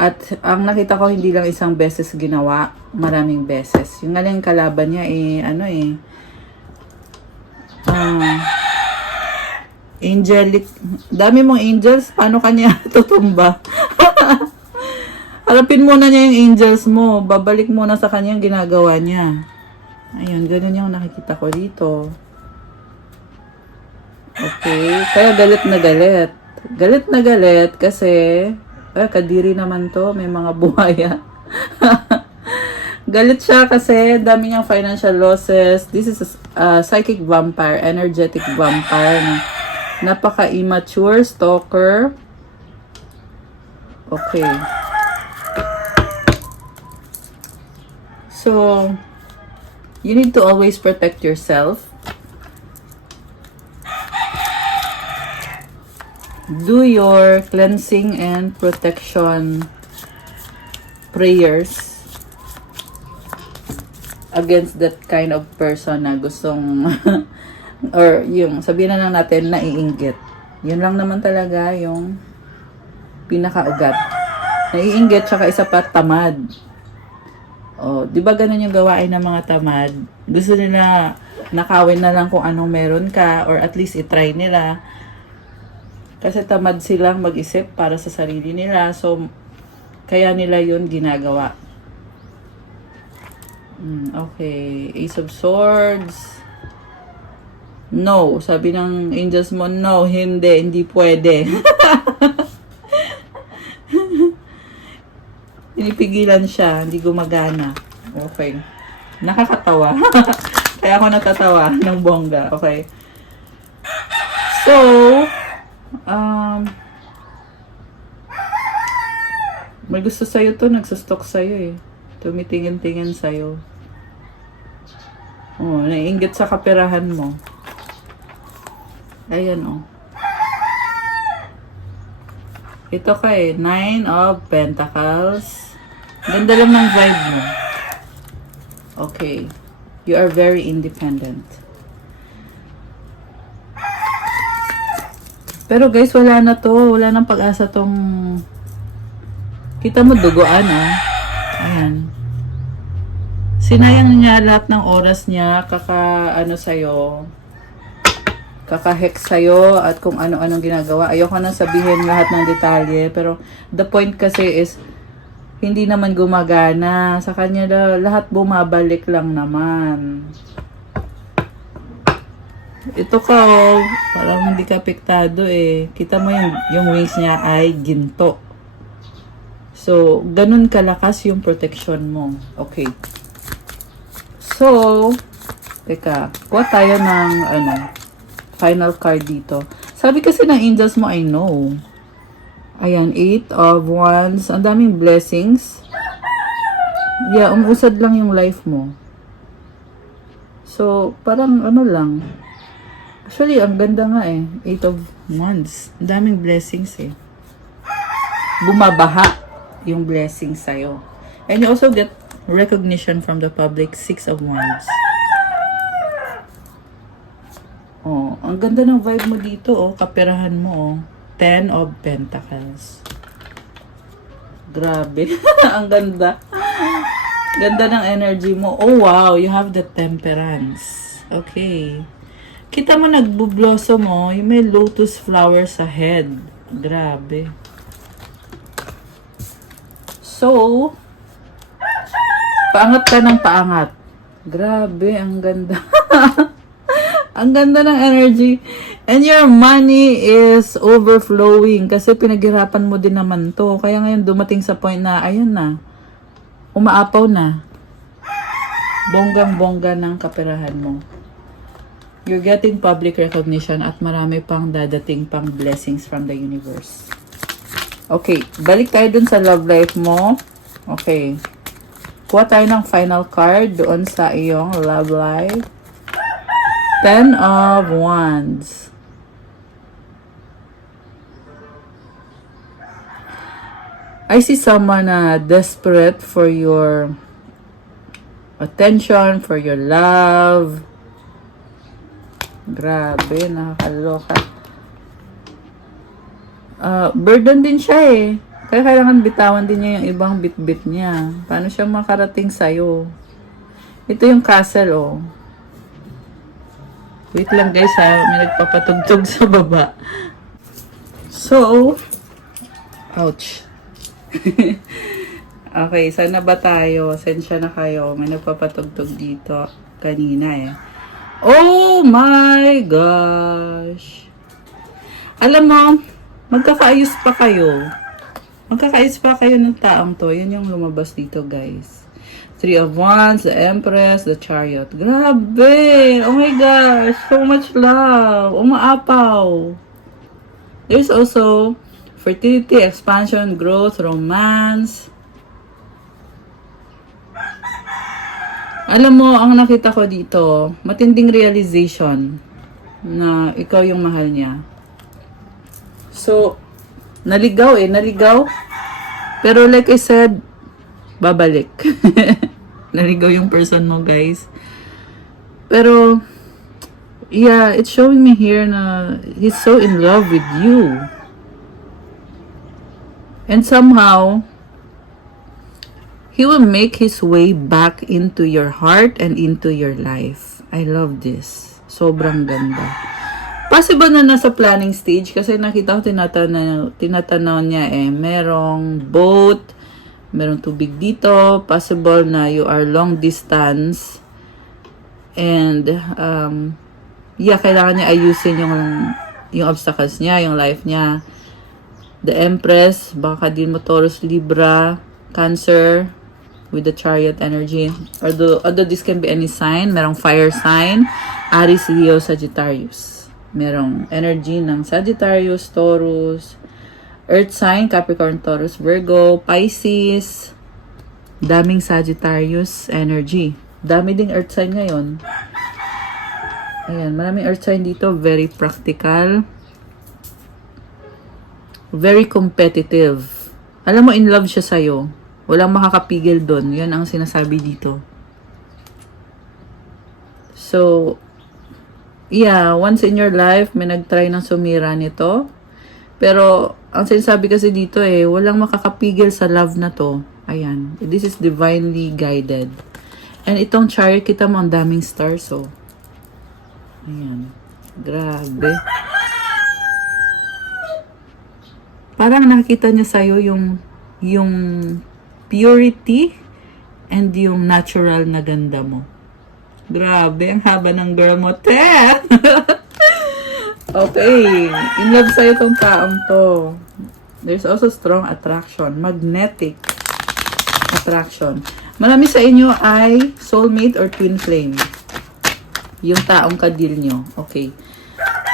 At ang nakita ko, hindi lang isang beses ginawa, maraming beses. Yung nga lang kalaban niya, angelic. Dami mong angels, paano kanya tutumba? Harapin muna niya yung angels mo. Babalik muna sa kanya yung ginagawa niya. Ayun, ganun yung nakikita ko dito. Okay, kaya galit na galit. Galit na galit kasi, kadiri naman to, may mga buhaya. Galit siya kasi dami niyang financial losses. This is a psychic vampire, energetic vampire na napaka-immature stalker. Okay. So, you need to always protect yourself. Do your cleansing and protection prayers against that kind of person na gustong or yung, sabihin na lang natin, naiinggit. Yun lang naman talaga yung pinakaugat. Naiinggit, tsaka isa pa, tamad. Oh, di ba ganun yung gawain ng mga tamad? Gusto nila nakawin na lang kung anong meron ka, or at least itry nila. Kasi tamad silang mag-isip para sa sarili nila. So, kaya nila yun ginagawa. Okay. Ace of Swords. No. Sabi ng angels mo, no, hindi pwede. Pinipigilan siya, hindi gumagana. Okay. Nakakatawa. Kaya ako natatawa ng bongga. Okay. So, may gusto sa'yo to, nagsustok sa'yo eh. Tumitingin-tingin sa'yo. Oh, naiinggit sa kaperahan mo. Ayan oh. Ito ka eh, 9 of Pentacles. Ganda lang ng vibe mo. Okay. You are very independent. Pero guys, wala na to. Wala nang pag-asa tong... Kita mo duguan oh. Ayan. Sinayang niya lahat ng oras niya kaka-hex sa'yo at kung ano-anong ginagawa. Ayoko na sabihin lahat ng detalye, pero the point kasi is hindi naman gumagana. Sa kanya lahat bumabalik lang naman. Ito ka oh, parang hindi ka apektado eh. Kita mo yung wings niya ay ginto. So, ganun kalakas yung protection mo. Okay. So, teka, kuha tayo ng final card dito. Sabi kasi ng angels mo, I know. Ayan, 8 of Wands. Ang daming blessings. Yeah, umusad lang yung life mo. So, parang lang. Actually, ang ganda nga eh. 8 of Wands. Ang daming blessings eh. Bumabaha yung blessings sa'yo. And you also get recognition from the public. 6 of Wands. Oh, ang ganda ng vibe mo dito, oh. Kaperahan mo, oh. 10 of Pentacles. Grabe. Ang ganda. Ganda ng energy mo. Oh, wow. You have the Temperance. Okay. Kita mo nagbo-blossom, oh. Yung may lotus flower sa head. Grabe. So, paangat ka ng paangat. Grabe, ang ganda. Ang ganda ng energy. And your money is overflowing kasi pinaghirapan mo din naman to. Kaya ngayon dumating sa point na, ayun na, umaapaw na. Bonggang-bongga ng kaperahan mo. You're getting public recognition at marami pang dadating pang blessings from the universe. Okay, balik tayo dun sa love life mo. Okay. Kuha tayo ng final card doon sa iyong love life. 10 of Wands. I see someone desperate for your attention, for your love. Grabe, nakakaloka. Burden din siya eh. Kaya kailangan bitawan din niya yung ibang bit-bit niya. Paano siya makarating sa'yo? Ito yung castle oh. Wait lang guys ha, may nagpapatugtog sa baba. So, ouch. Okay, sana ba tayo? Sensya na kayo. May nagpapatugtog dito kanina eh. Oh my gosh. Alam mo, magkakaayos pa kayo. Magkakaayos pa kayo ng taong to. Yan yung lumabas dito guys. 3 of Wands, the Empress, the Chariot. Grabe! Oh my gosh! So much love! Umaapaw! There's also fertility, expansion, growth, romance. Alam mo, ang nakita ko dito, matinding realization na ikaw yung mahal niya. So, naligaw. Pero like I said, babalik. Naligaw yung person mo, guys. Pero, Yeah, it's showing me here na he's so in love with you. And somehow, he will make his way back into your heart and into your life. I love this. Sobrang ganda. Possible na nasa planning stage kasi nakita ko tinatanaw niya merong boat, merong tubig dito. Possible na you are long distance. And, kailangan niya ayusin yung obstacles niya, yung life niya. The Empress, baka din mo Taurus, Libra, Cancer, with the Chariot energy. Although this can be any sign, merong fire sign, Aries, Leo, Sagittarius. Merong energy ng Sagittarius, Taurus, Earth sign, Capricorn, Taurus, Virgo, Pisces. Daming Sagittarius energy. Dami ding Earth sign ngayon. Ayan, maraming Earth sign dito. Very practical. Very competitive. Alam mo, in love siya sa'yo. Walang makakapigil doon. Yun ang sinasabi dito. So, yeah, once in your life, may nag-try ng sumira nito. Pero, ang sinasabi kasi dito walang makakapigil sa love na to. Ayan. This is divinely guided. And itong chariot, kita mo, ang daming stars, oh. Ayan. Grabe. Parang nakita niya sa'yo yung purity and yung natural na ganda mo. Grabe, ang haba ng girl mo, te! Okay, in love sa'yo tong taong to. There's also strong attraction, magnetic attraction. Marami sa inyo ay soulmate or twin flame. Yung taong kadil nyo. Okay.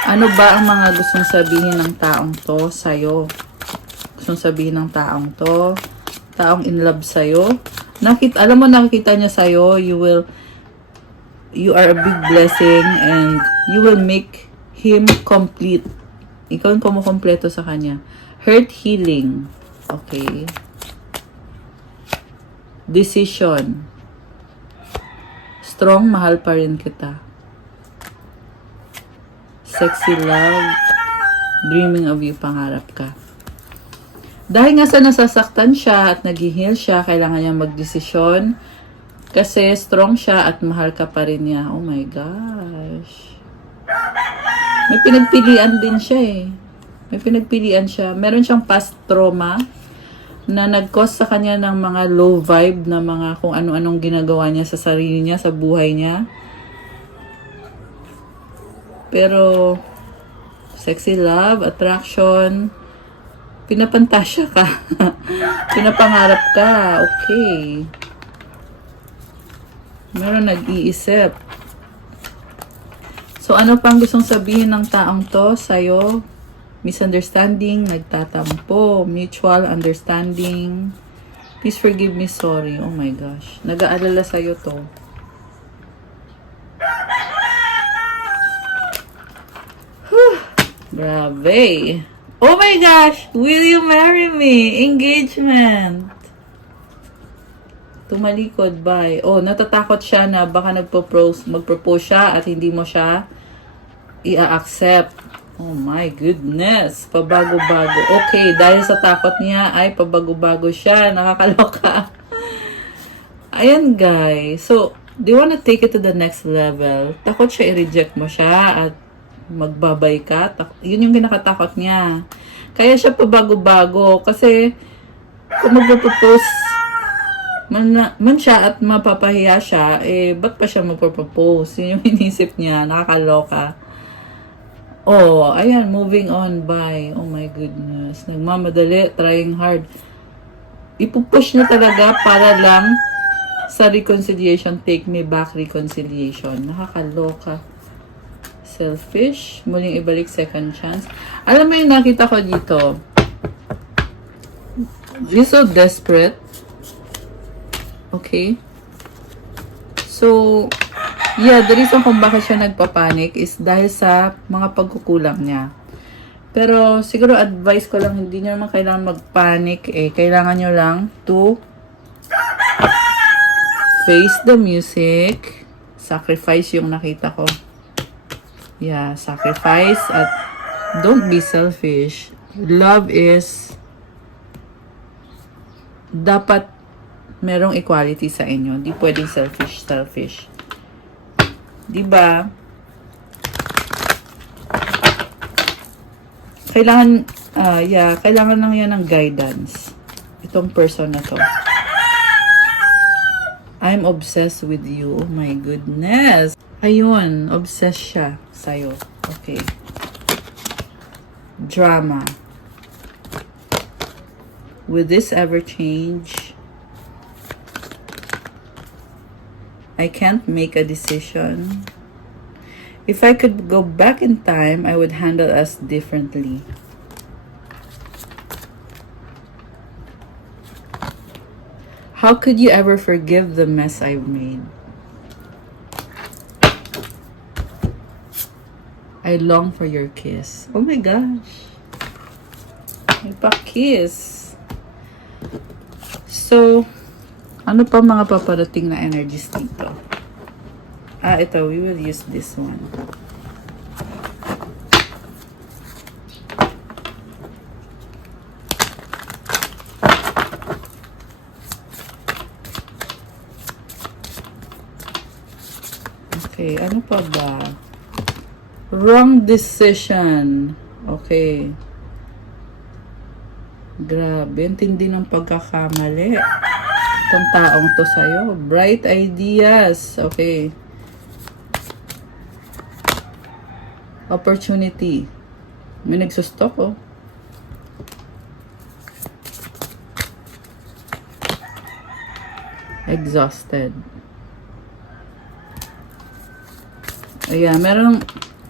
Ano ba ang mga gustong sabihin ng taong to sa'yo? Gustong sabihin ng taong to, taong in love sa'yo. Alam mo, nakikita niya sa'yo, you are a big blessing and you will make him complete. Ikaw yung kumukompleto sa kanya. Hurt healing. Okay. Decision. Strong, mahal pa rin kita. Sexy love. Dreaming of you, pangarap ka. Dahil nga sa nasasaktan siya at nag-heal siya, kailangan niya magdesisyon kasi strong siya at mahal ka pa rin niya. Oh my gosh. May pinagpilian din siya May pinagpilian siya. Meron siyang past trauma na nag-cause sa kanya ng mga low vibe na mga kung ano-anong ginagawa niya sa sarili niya, sa buhay niya. Pero sexy love, attraction, pinapantasya ka. Pinapangarap ka. Okay. Meron nag-iisip. So, ano pang gustong sabihin ng taong to sa'yo? Misunderstanding, nagtatampo, mutual understanding. Please forgive me, sorry. Oh my gosh. Nag-aalala sa'yo to. Grabe. Oh my gosh! Will you marry me? Engagement. Tumalikod, bye. Oh, natatakot siya na baka mag-propose siya at hindi mo siya i-accept. Oh my goodness. Pabago-bago. Okay, dahil sa takot niya ay pabago-bago siya. Nakakaloka. Ayan, guys. So, do you wanna take it to the next level? Takot siya i-reject mo siya at magbabay ka. Yun yung kinakatakot niya. Kaya siya pabago-bago. Kasi, kung magpropose man siya at mapapahiya siya, ba't pa siya magpropose? Yun yung inisip niya. Nakakaloka. Oh, ayan. Moving on by. Oh my goodness. Nagmamadali. Trying hard. Ipupush niya talaga para lang sa reconciliation. Take me back reconciliation. Nakakaloka. Selfish. Muling ibalik second chance. Alam mo yung nakita ko dito? He's so desperate. Okay? So, yeah, the reason kung bakit siya nagpapanik is dahil sa mga pagkukulang niya. Pero, siguro advice ko lang, hindi nyo naman kailangan magpanik Kailangan nyo lang to face the music. Sacrifice yung nakita ko. Yeah, sacrifice at don't be selfish. Love is dapat merong equality sa inyo. Di pwedeng selfish. Diba? Kailangan lang yan ng guidance. Itong person na to. I'm obsessed with you. Oh my goodness. Ayun, obsessed siya sa'yo. Okay. Drama. Will this ever change? I can't make a decision. If I could go back in time, I would handle us differently. How could you ever forgive the mess I've made? I long for your kiss. Oh my gosh. May pa-kiss. So, ano pa mga paparating na energies dito? Ito. We will use this one. Okay, ano pa ba? Wrong decision. Okay. Grabe, ang tindi ng pagkakamali. Itong taong to sa'yo. Bright ideas. Okay. Opportunity. May nagsustok, oh. Exhausted. Ayan, merong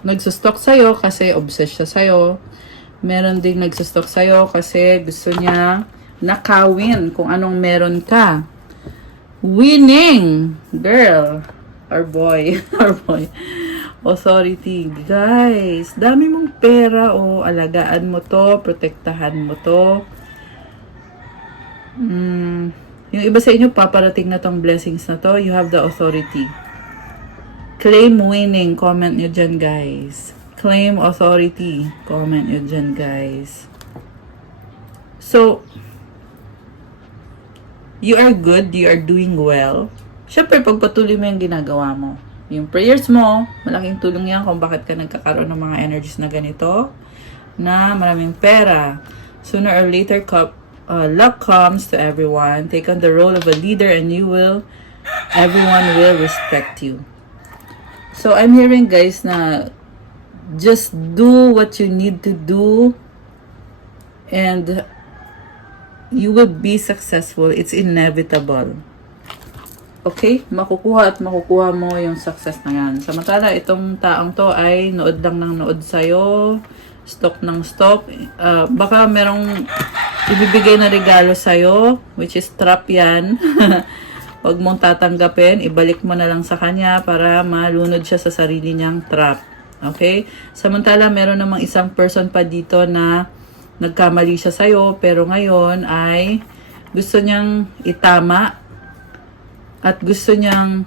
nagsustok sa'yo kasi obsessed siya sa'yo. Meron ding nagsustok sa'yo kasi gusto niya nakawin kung anong meron ka. Winning! Girl. Or boy. Or boy. Authority. Guys, dami mong pera o alagaan mo to, protektahan mo to. Yung iba sa inyo, paparating na tong blessings na to. You have the authority. Claim winning. Comment nyo dyan, guys. Claim authority. Comment nyo dyan, guys. So, you are good. You are doing well. Siyempre, pagpatuloy mo yung ginagawa mo. Yung prayers mo, malaking tulong yan kung bakit ka nagkakaroon ng mga energies na ganito. Na maraming pera. Sooner or later, luck comes to everyone. Take on the role of a leader and everyone will respect you. So, I'm hearing, guys, na just do what you need to do and you will be successful. It's inevitable. Okay? Makukuha mo yung success na yan. Samantala, itong taong to ay nood lang ng nood sa'yo. Stock ng stock. Baka merong ibibigay na regalo sa'yo, which is trap yan. Huwag mong tatanggapin. Ibalik mo na lang sa kanya para malunod siya sa sarili niyang trap. Okay? Samantala, meron namang isang person pa dito na nagkamali siya sa'yo, pero ngayon ay gusto niyang itama at gusto niyang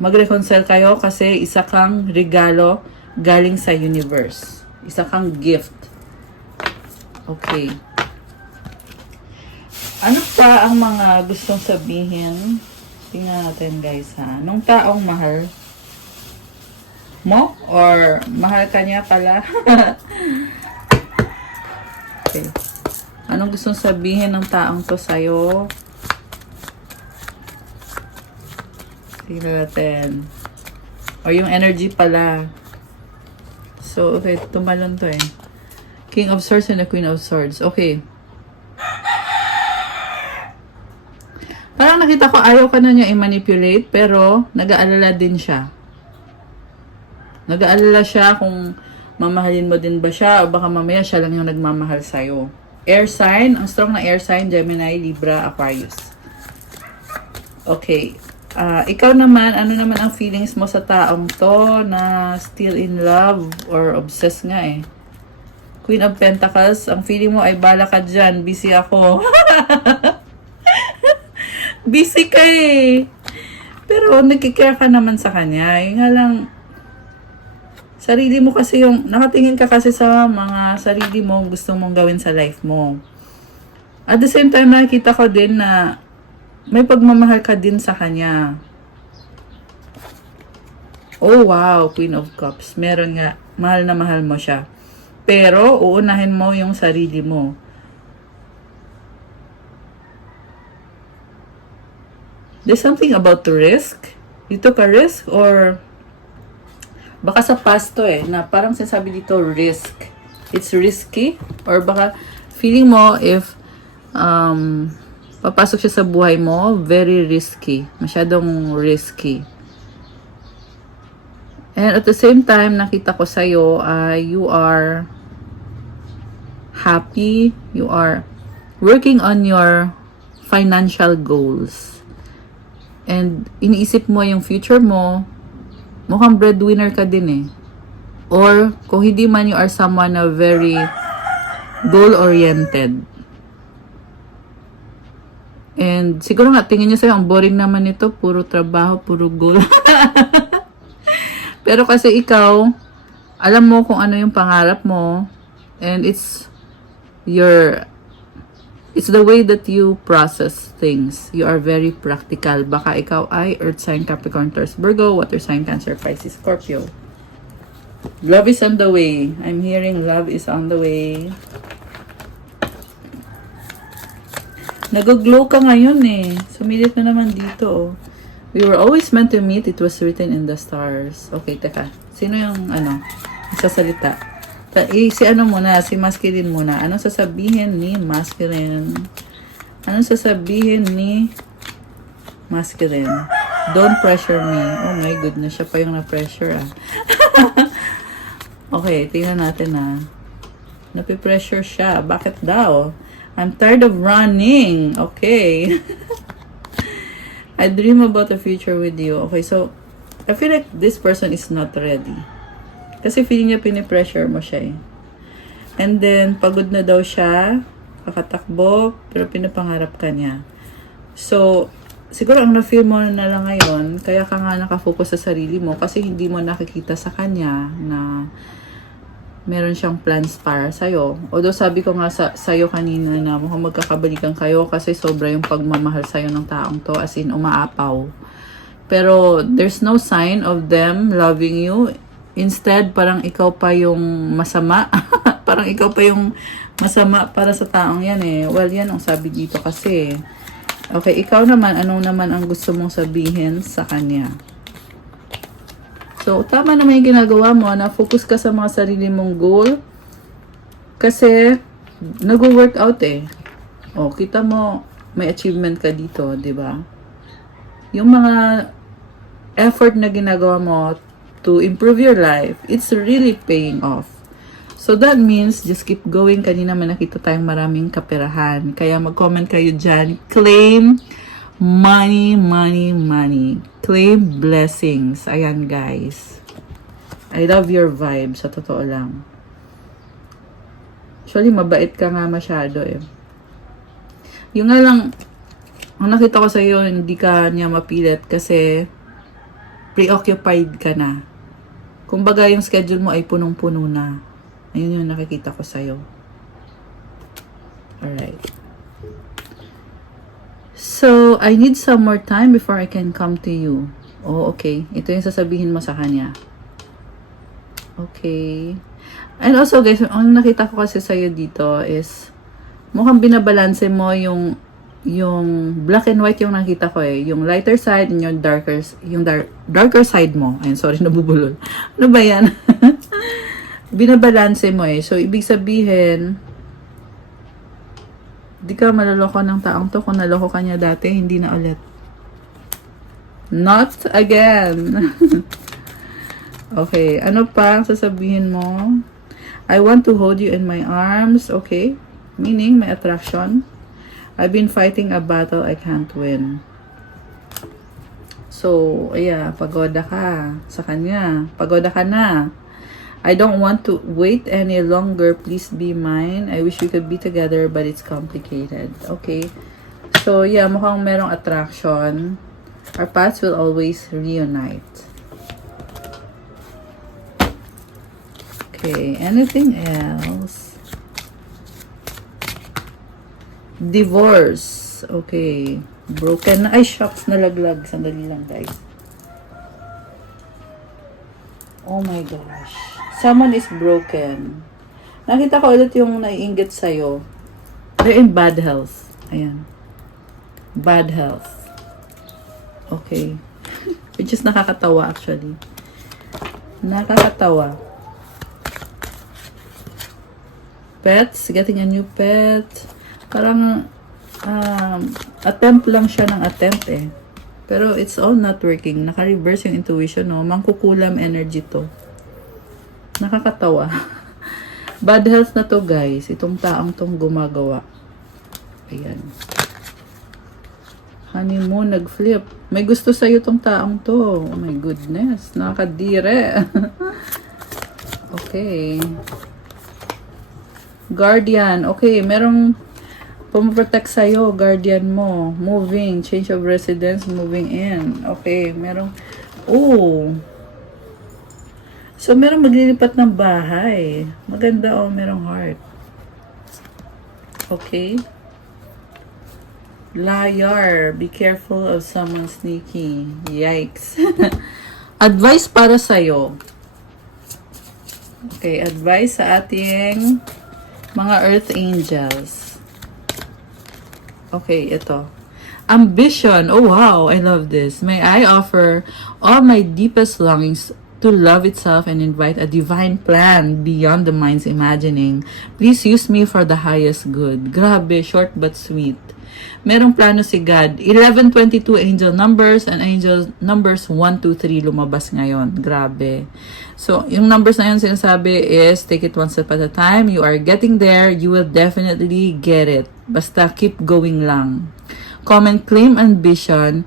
mag-reconcile kayo kasi isa kang regalo galing sa universe. Isa kang gift. Okay. Ano pa ang mga gustong sabihin? Tingnan natin, guys, ha. Nung taong mahal mo or mahal ka niya pala. Okay. Anong gustong sabihin ng taong to sa'yo? Tingnan natin. O yung energy pala. So, okay. Tumalon to eh. King of Swords and the Queen of Swords. Okay. Parang nakita ko ayaw ka na niya i-manipulate pero nag-aalala din siya. Nag-aalala siya kung mamahalin mo din ba siya o baka mamaya siya lang yung nagmamahal sa'yo. Air sign. Ang strong na air sign, Gemini, Libra, Aquarius. Okay. Ikaw naman, ano naman ang feelings mo sa taong to na still in love or obsessed nga eh? Queen of Pentacles, ang feeling mo ay bala ka dyan. Busy ako. Busy ka eh. Pero nagkikare ka naman sa kanya. Yung nga lang, Sarili mo kasi yung, nakatingin ka kasi sa mga sarili mo, gusto mong gawin sa life mo. At the same time, nakikita ko din na may pagmamahal ka din sa kanya. Oh wow, Queen of Cups. Meron nga, mahal na mahal mo siya. Pero, uunahin mo yung sarili mo. There's something about the risk. You took a risk or baka sa past to na parang sinasabi dito risk. It's risky or baka feeling mo if papasok siya sa buhay mo, very risky. Masyadong risky. And at the same time, nakita ko sa'yo, you are happy. You are working on your financial goals. And iniisip mo yung future mo, mukhang breadwinner ka din eh. Or, kung hindi man, you are someone na very goal-oriented. And, siguro nga, tingin niya sa'yo, ang boring naman ito, puro trabaho, puro goal. Pero kasi ikaw, alam mo kung ano yung pangarap mo, and it's the way that you process things. You are very practical. Baka ikaw ay Earth sign, Capricorn, Taurus, Virgo, Water sign, Cancer, Pisces, Scorpio. Love is on the way. I'm hearing love is on the way. Nag-glow ka ngayon eh. Sumilit na naman dito oh. We were always meant to meet. It was written in the stars. Okay, teka. Sino yung sasalita? Si si masculine muna. Anong sasabihin ni masculine? Anong sasabihin ni masculine? Don't pressure me. Oh my goodness, siya pa yung na-pressure Okay, tingnan natin Napipressure siya. Bakit daw? I'm tired of running. Okay. I dream about the future with you. Okay, so I feel like this person is not ready. Kasi feeling niya pinipressure mo siya eh. And then, pagod na daw siya, kakatakbo, pero pinapangarap ka niya. So, siguro ang na-feel mo na lang ngayon, kaya ka nga nakafocus sa sarili mo kasi hindi mo nakikita sa kanya na meron siyang plans para sa'yo. Although sabi ko nga sa'yo kanina na mukhang magkakabalikan kayo kasi sobra yung pagmamahal sa'yo ng taong to, as in umaapaw. Pero there's no sign of them loving you. Instead, parang ikaw pa yung masama. Parang ikaw pa yung masama para sa taong yan eh. Well, yan ang sabi dito kasi. Okay, ikaw naman, anong naman ang gusto mong sabihin sa kanya? So, tama naman yung ginagawa mo na focus ka sa mga sarili mong goal. Kasi, nag-work out eh. O, kita mo, may achievement ka dito, di ba? Yung mga effort na ginagawa mo to improve your life, it's really paying off. So that means, just keep going. Kanina may nakita tayong maraming kaperahan. Kaya mag-comment kayo dyan. Claim money, money, money. Claim blessings. Ayan guys. I love your vibe. Sa totoo lang. Actually, mabait ka nga masyado eh. Yung nga lang, ang nakita ko sa'yo, hindi ka niya mapilit kasi preoccupied ka na. Kumbaga, yung schedule mo ay punong-puno na. Ayun yung nakikita ko sa'yo. Alright. So, I need some more time before I can come to you. Oh, okay. Ito yung sasabihin mo sa kanya. Okay. And also, guys, ang nakita ko kasi sa'yo dito is mukhang binabalanse mo yung black and white yung nakita ko eh. Yung lighter side and yung darker side mo. Ayun, sorry, nabubulol. Ano ba yan? Binabalanse mo eh. So, ibig sabihin, di ka maloloko ng taong to. Kung naloko ka niya dati, hindi na ulit. Not again. Okay, ano pa ang sasabihin mo? I want to hold you in my arms. Okay, meaning may attraction. I've been fighting a battle I can't win. So, yeah, pagoda ka sa kanya. Pagoda ka na. I don't want to wait any longer. Please be mine. I wish we could be together, but it's complicated. Okay. So, yeah, mukhang merong attraction. Our paths will always reunite. Okay, anything else? Divorce. Okay. Broken. Ay, shucks, nalaglag. Sandali lang, guys. Oh my gosh. Someone is broken. Nakita ko ulit yung naiinggit sa'yo. They're in bad health. Ayan. Bad health. Okay. Which is nakakatawa actually. Nakakatawa. Pets. Getting a new pet. Parang attempt lang siya ng attempt eh. Pero it's all not working. Naka-reverse yung intuition, no? Mangkukulam energy to. Nakakatawa. Bad health na to, guys. Itong taong tong gumagawa. Ayan. Honeymoon, nag-flip. May gusto sa'yo tong taong to. Oh my goodness. Nakakadire. Okay. Guardian. Okay, merong pumaprotect sa'yo, guardian mo. Moving, change of residence, moving in. Okay, merong, oh. So, merong maglilipat ng bahay. Maganda, oh, merong heart. Okay. Liar, be careful of someone sneaky. Yikes. Advice para sa'yo. Okay, advice sa ating mga earth angels. Okay, ito. Ambition. Oh, wow. I love this. May I offer all my deepest longings to love itself and invite a divine plan beyond the mind's imagining. Please use me for the highest good. Grabe, short but sweet. Merong plano si God. 1122 angel numbers and angel numbers 1, 2, 3 lumabas ngayon. Grabe. So, yung numbers na yun sinasabi is take it one step at a time. You are getting there. You will definitely get it. Basta keep going lang. Comment, claim ambition.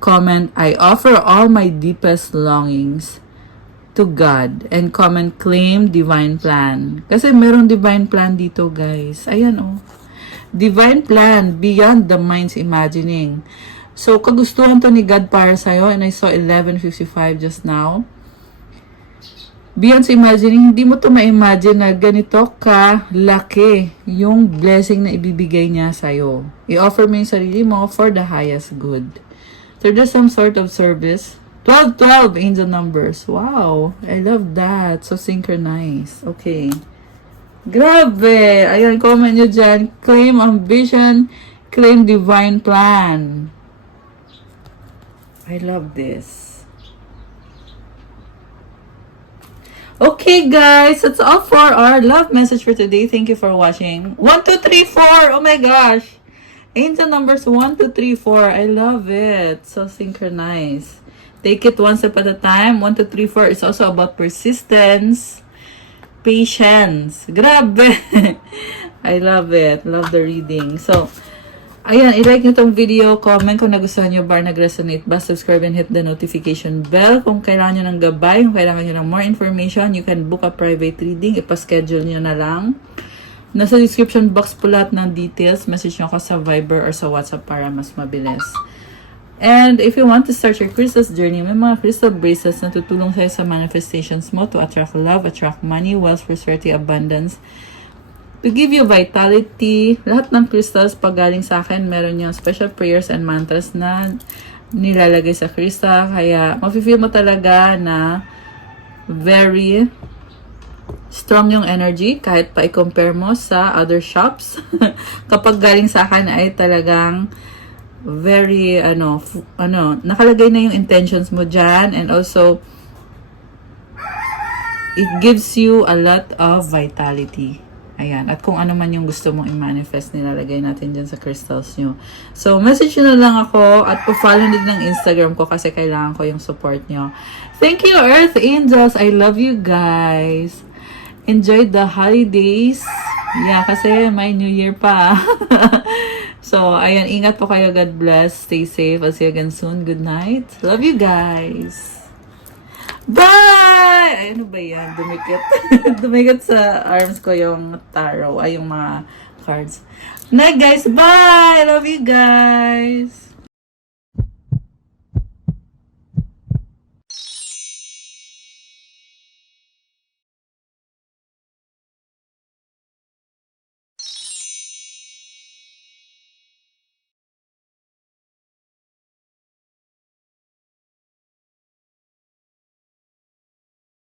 Comment, I offer all my deepest longings to God. And comment, claim divine plan. Kasi merong divine plan dito, guys. Ayan, oh. Divine plan beyond the mind's imagining. So, kagustuhan to ni God para sa'yo. And I saw 11:55 just now. Beyond sa imagining, hindi mo to ma-imagine na ganito ka-laki yung blessing na ibibigay niya sa'yo. I-offer mo yung sarili mo for the highest good. So, there's some sort of service. 12 angel numbers. Wow! I love that. So synchronized. Okay. Grabe! Ayan, comment nyo dyan. Claim ambition, claim divine plan. I love this. Okay, guys, that's all for our love message for today. Thank you for watching. 1, 2, 3, 4. Oh my gosh. Angel numbers 1, 2, 3, 4. I love it. So synchronized. Take it one step at a time. 1, 2, 3, 4 is also about persistence, patience. Grabe. I love it. Love the reading. So, ayan, i-like nyo tong video, comment kung nagustuhan nyo ba, nag-resonate ba, subscribe and hit the notification bell. Kung kailangan nyo ng gabay, kung kailangan nyo ng more information, you can book a private reading, ipaschedule nyo na lang. Nasa description box po lahat ng details, message nyo ako sa Viber or sa WhatsApp para mas mabilis. And if you want to start your crystals journey, may mga crystal bracelets na tutulong sa'yo sa manifestations mo to attract love, attract money, wealth, prosperity, abundance, to give you vitality. Lahat ng crystals pag galing sa akin, meron yung special prayers and mantras na nilalagay sa crystal. Kaya, mafe-feel mo talaga na very strong yung energy kahit pa i-compare mo sa other shops. Kapag galing sa akin ay talagang very, nakalagay na yung intentions mo dyan, and also, it gives you a lot of vitality. Ayan. At kung ano man yung gusto mong i-manifest, nilalagay natin dyan sa crystals nyo. So, message nyo na lang ako at po-follow din ng Instagram ko kasi kailangan ko yung support nyo. Thank you, Earth Angels. I love you guys. Enjoy the holidays. Yeah, kasi may New Year pa. So, ayan. Ingat po kayo. God bless. Stay safe. I'll see you again soon. Good night. Love you guys. Bye! Ay, ano ba yan? Dumikit. Dumikit sa arms ko yung tarot. Ay, yung mga cards. Night, guys. Bye! Love you guys.